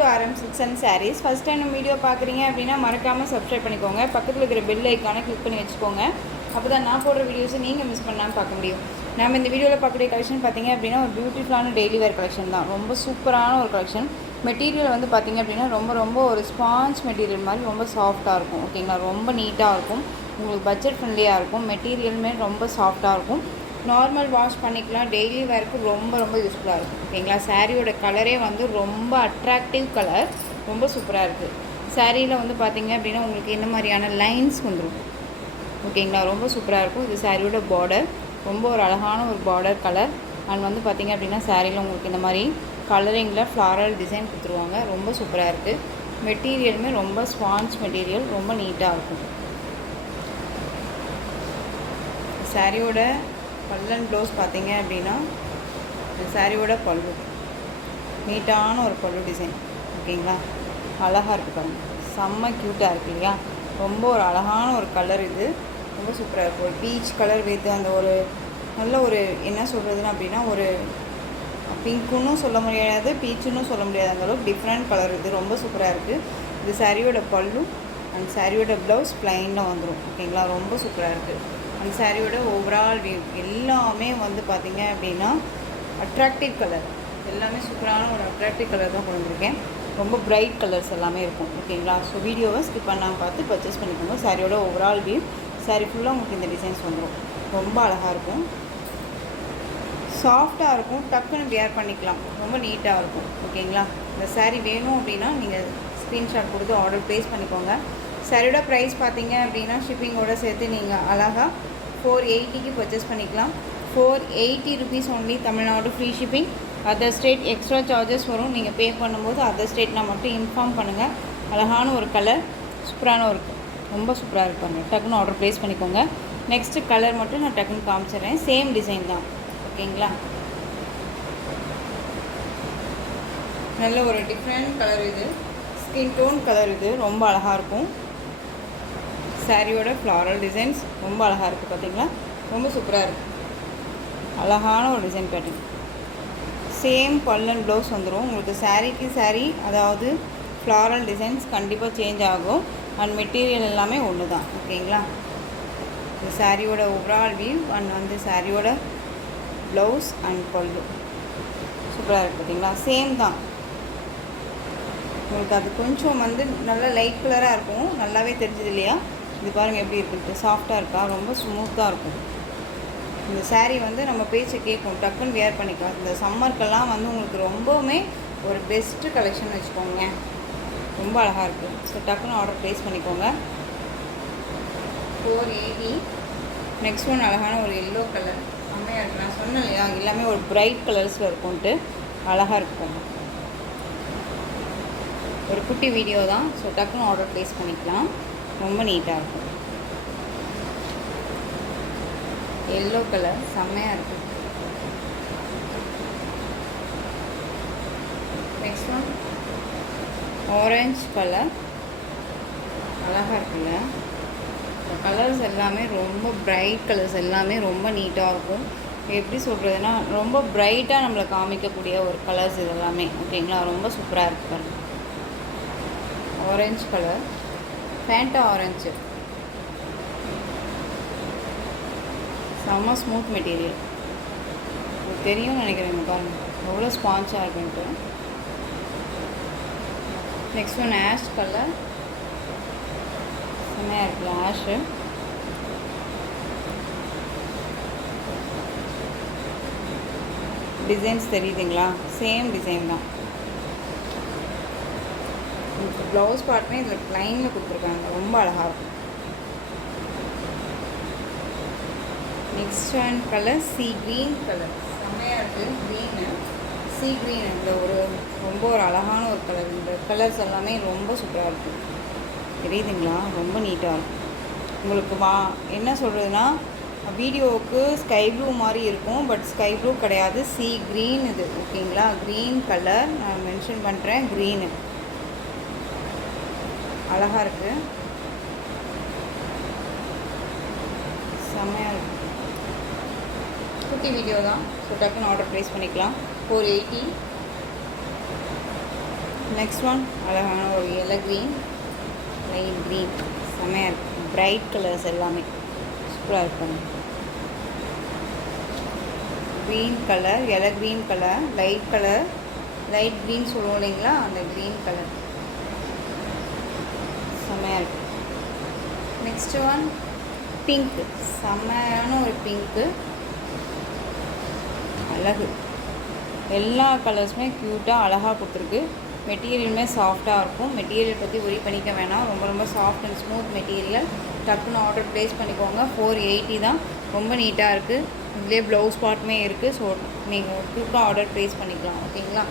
to RM Silks and Sarees. First time நம்ம video பார்க்குறீங்க அப்படின்னா மறக்காமல் சப்ஸ்கிரைப் பண்ணிக்கோங்க. பக்கத்தில் இருக்கிற பெல் ஐக்கானை கிளிக் பண்ணி வச்சுக்கோங்க. அப்போ தான் நான் போடுற வீடியோஸை நீங்கள் மிஸ் பண்ணாமல் பார்க்க முடியும். நம்ம இந்த வீடியோவில் பார்க்குற கலெக்ஷன் பார்த்தீங்க அப்படின்னா ஒரு பியூட்டிஃபுல்லான டெய்லி வேர் கலெக்ஷன் தான். ரொம்ப சூப்பரான ஒரு கலெக்ஷன். மெட்டீரியல் வந்து பார்த்திங்க அப்படின்னா ரொம்ப ஒரு ஸ்பாஞ்ச் மெட்டீரியல் மாதிரி ரொம்ப சாஃப்டாக இருக்கும். ஓகேங்களா, ரொம்ப நீட்டாக இருக்கும். உங்களுக்கு பட்ஜெட் ஃப்ரெண்ட்லியாக இருக்கும். மெட்டீரியலுமே ரொம்ப சாஃப்டாக இருக்கும். நார்மல் வாஷ் பண்ணிக்கலாம். டெய்லி வேருக்கு ரொம்ப யூஸ்ஃபுல்லாக இருக்கும். ஓகேங்களா, சாரியோட கலரே வந்து ரொம்ப அட்ராக்டிவ் கலர், ரொம்ப சூப்பராக இருக்குது. சாரியில் வந்து பார்த்திங்க அப்படின்னா உங்களுக்கு இந்த மாதிரியான லைன்ஸ் வந்துடும். ஓகேங்களா, ரொம்ப சூப்பராக இருக்கும். இது சாரியோட பார்டர், ரொம்ப ஒரு அழகான ஒரு பார்டர் கலர். அண்ட் வந்து பார்த்திங்க அப்படின்னா சாரியில் உங்களுக்கு இந்த மாதிரி கலரிங்கில் ஃப்ளாரல் டிசைன் கொடுத்துருவாங்க. ரொம்ப சூப்பராக இருக்குது. மெட்டீரியலுமே ரொம்ப ஸ்பாஞ்ச் மெட்டீரியல், ரொம்ப நீட்டாக இருக்கும். சாரியோட பல்லன் ப்ளவுஸ் பார்த்தீங்க அப்படின்னா சாரியோட பல்லு நீட்டான ஒரு பல்லு டிசைன். ஓகேங்களா, அழகாக இருக்குது பாருங்கள். செம்ம க்யூட்டாக இருக்குது இல்லையா? ரொம்ப ஒரு அழகான ஒரு கலர். இது ரொம்ப சூப்பராக இருக்குது. ஒரு பீச் கலர் வித் அந்த ஒரு நல்ல ஒரு என்ன சொல்கிறதுன்னு அப்படின்னா ஒரு பிங்க்குன்னு சொல்ல முடியாது, பீச்சுன்னு சொல்ல முடியாது, அந்தளவுக்கு டிஃப்ரெண்ட் கலர். இது ரொம்ப சூப்பராக இருக்குது. இது சாரியோட பல்லு அண்ட் சாரியோட ப்ளவுஸ் ப்ளைனில் வந்துடும். ஓகேங்களா, ரொம்ப சூப்பராக இருக்குது. அந்த சாரியோட ஓவரால் வியூ எல்லாமே வந்து பார்த்திங்க அப்படின்னா அட்ராக்டிவ் கலர், எல்லாமே சூப்பரான ஒரு அட்ராக்டிவ் கலர் தான் கொண்டு வந்திருக்கேன். ரொம்ப பிரைட் கலர்ஸ் எல்லாமே இருக்கும். ஓகேங்களா, ஸோ வீடியோவை ஸ்கிப் பண்ணாமல் பார்த்து பர்ச்சேஸ் பண்ணிக்கோங்க. சாரியோட ஓவரால் வியூ, சாரி ஃபுல்லாக உங்களுக்கு இந்த டிசைன்ஸ் வந்துடும். ரொம்ப அழகாக இருக்கும், சாஃப்டாக இருக்கும், டக்குன்னு வியர் பண்ணிக்கலாம். ரொம்ப நீட்டாக இருக்கும். ஓகேங்களா, இந்த சாரீ வேணும் அப்படின்னா நீங்கள் ஸ்க்ரீன்ஷாட் கொடுத்து ஆர்டர் ப்ளேஸ் பண்ணிக்கோங்க. சாரியோட ப்ரைஸ் பார்த்தீங்க அப்படின்னா ஷிப்பிங்கோடு சேர்த்து நீங்கள் அழகாக 480க்கு பர்ச்சேஸ் பண்ணிக்கலாம். 480 rupees only. Tamil Nadu free shipping. Other state extra charges வரும். நீங்கள் பே பண்ணும்போது அதர் ஸ்டேட்னா மட்டும் இன்ஃபார்ம் பண்ணுங்கள். அழகான ஒரு கலர், சூப்பரான ஒரு ரொம்ப சூப்பராக இருப்பாங்க. டக்குன்னு ஆர்டர் ப்ளேஸ் பண்ணிக்கோங்க. நெக்ஸ்ட்டு கலர் மட்டும் நான் டக்குன்னு காமிச்சிடுறேன். சேம் டிசைன் தான். ஓகேங்களா, நல்ல ஒரு டிஃப்ரெண்ட் கலர். இது ஸ்கின் டோன் கலர். இது ரொம்ப அழகாக இருக்கும். சாரியோட ஃப்ளாரல் டிசைன்ஸ் ரொம்ப அழகாக இருக்குது. பார்த்தீங்களா, ரொம்ப சூப்பராக இருக்குது. அழகான ஒரு டிசைன் பேட்டர்ன். சேம் பல்லன் ப்ளவுஸ் வந்துடும் உங்களுக்கு. சாரீக்கு சாரீ அதாவது ஃப்ளாரல் டிசைன்ஸ் கண்டிப்பாக சேஞ்ச் ஆகும். அண்ட் மெட்டீரியல் எல்லாமே ஒன்று தான். ஓகேங்களா, இந்த சாரியோட ஓவரால் வியூ அண்ட் வந்து சாரியோட ப்ளவுஸ் அண்ட் பல்லு சூப்பராக இருக்குது. பார்த்தீங்களா, சேம் தான். உங்களுக்கு அது கொஞ்சம் வந்து நல்லா லைட் கலராக இருக்கும். நல்லாவே தெரிஞ்சது இல்லையா? இது பாருங்கள் எப்படி இருக்குன்ட்டு. சாஃப்டாக இருக்கா, ரொம்ப ஸ்மூத்தாக இருக்கும். இந்த சாரீ வந்து நம்ம பேச்சை கேட்கும், டக்குன்னு வியர் பண்ணிக்கலாம். இந்த சம்மருக்கெல்லாம் வந்து உங்களுக்கு ரொம்பவுமே ஒரு பெஸ்ட்டு கலெக்ஷன் வச்சுக்கோங்க. ரொம்ப அழகாக இருக்குது. ஸோ டக்குன்னு ஆர்டர் ப்ளேஸ் பண்ணிக்கோங்க. 480. நெக்ஸ்ட் ஒன் அழகான ஒரு எல்லோ கலர் செம்மையாக இருக்குது. நான் சொன்னேன் இல்லையா, எல்லாமே ஒரு பிரைட் கலர்ஸில் இருக்கும்ன்ட்டு. அழகாக இருக்கும். ஒரு குட்டி வீடியோ தான். ஸோ டக்குன்னு ஆர்டர் ப்ளேஸ் பண்ணிக்கலாம். ரொம்ப நீட்டாக இருக்கும். எல்லோ கலர் செம்மையாக இருக்கும். நெக்ஸ்ட் ஒன் ஆரஞ்ச் கலர் அழகாக இருக்குல்ல. கலர்ஸ் எல்லாமே ரொம்ப பிரைட் கலர்ஸ், எல்லாமே ரொம்ப நீட்டாக இருக்கும். எப்படி சொல்கிறதுனா ரொம்ப பிரைட்டாக நம்மளை காமிக்கக்கூடிய ஒரு கலர்ஸ் இது எல்லாமே. ஓகேங்களா, ரொம்ப சூப்பராக இருக்கு பாருங்க. ஆரஞ்ச் கலர், ஃபேண்டா ஆரஞ்சு, செம்ம ஸ்மூத் மெட்டீரியல். உங்களுக்கு தெரியும்னு நினைக்கிறேன். பாருங்கள் எவ்வளோ ஸ்பான்ச்சாக இருக்குன்ட்டு. நெக்ஸ்ட் ஒன் ஆஷ் கலர் செம்மையாக இருக்குல்ல. ஆஷு டிசைன்ஸ் தெரியுதுங்களா? சேம் டிசைன் தான். ப்ளவுஸ் பார்ட்டுமே இதில் ப்ளைனில் கொடுத்துருக்காங்க. ரொம்ப அழகாக இருக்கும். Next one colour sea green colour செம்மையாக இருக்குது. க்ரீனு சீ க்ரீன் இந்த ஒரு ரொம்ப ஒரு அழகான ஒரு கலர். இந்த கலர்ஸ் எல்லாமே ரொம்ப சூப்பராக இருக்கும். தெரியுதுங்களா? ரொம்ப நீட்டாக இருக்கும். உங்களுக்கு என்ன சொல்கிறதுனா வீடியோவுக்கு ஸ்கை ப்ளூ மாதிரி இருக்கும், பட் ஸ்கை ப்ளூ கிடையாது, சீ க்ரீன் இது. ஓகேங்களா, க்ரீன் கலர் நான் மென்ஷன் பண்ணுறேன். க்ரீனு அழகாக இருக்குது, செம்மையாக இருக்குது. குட்டி வீடியோ தான். ஸோ டக்குன்னு ஆர்டர் ப்ளேஸ் பண்ணிக்கலாம். 480. நெக்ஸ்ட் ஒன் அழகான ஒரு எல்லோ க்ரீன், லைட் க்ரீன், செமையாக இருக்குது. பிரைட் கலர்ஸ் எல்லாமே சூப்பராக இருக்கும். Green colour, yellow green colour, light green சொல்லுவோம் இல்லைங்களா, அந்த க்ரீன் கலர் செம்மையாக இருக்குது. நெக்ஸ்ட்டு ஒன் பிங்க்கு, செம்மையான ஒரு பிங்க்கு, அழகு. எல்லா கலர்ஸுமே க்யூட்டாக அழகாக கொடுத்துருக்கு. மெட்டீரியலுமே சாஃப்டாக இருக்கும். மெட்டீரியல் பற்றி ஒரி பண்ணிக்க வேணாம், ரொம்ப ரொம்ப சாஃப்ட் அண்ட் ஸ்மூத் மெட்டீரியல். டக்குன்னு ஆர்டர் ப்ளேஸ் பண்ணிக்கோங்க. 480 தான், ரொம்ப நீட்டாக இருக்குது. இதுலேயே ப்ளவுஸ் பார்ட்டுமே இருக்குது. ஸோ நீங்கள் குயிக்காக ஆர்டர் ப்ளேஸ் பண்ணிக்கலாம். ஓகேங்களா?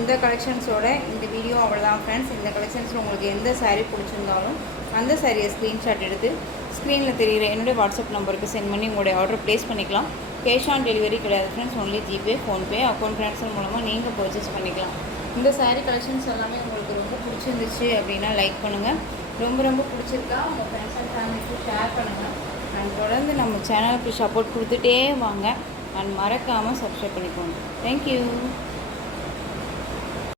இந்த கலெக்ஷன்ஸோட இந்த வீடியோ அவ்வளோதான் ஃப்ரெண்ட்ஸ். இந்த கலெக்ஷன்ஸில் உங்களுக்கு எந்த சாரீ பிடிச்சிருந்தாலும் அந்த சாரியை ஸ்க்ரீன்ஷாட் எடுத்து ஸ்க்ரீனில் தெரிகிற என்னுடைய வாட்ஸ்அப் நம்பருக்கு சென்ட் பண்ணி உங்களுடைய ஆர்டர் ப்ளேஸ் பண்ணிக்கலாம். கேஷ் ஆன் டெலிவரி கிடையாது friends, only GPay, PhonePe, account transfer மூலமாக நீங்கள் பர்ச்சேஸ் பண்ணிக்கலாம். இந்த சாரீ கலெக்ஷன்ஸ் எல்லாமே உங்களுக்கு ரொம்ப பிடிச்சிருந்துச்சு அப்படின்னா லைக் பண்ணுங்கள். ரொம்ப ரொம்ப பிடிச்சிருக்கா உங்கள் ஃப்ரெண்ட்ஸ் அண்ட் ஃபேமிலிக்கு ஷேர் பண்ணுங்கள். அண்ட் தொடர்ந்து நம்ம சேனலுக்கு சப்போர்ட் கொடுத்துட்டே வாங்க. அண்ட் மறக்காமல் சப்ஸ்கிரைப் பண்ணிக்கோங்க. தேங்க்யூ.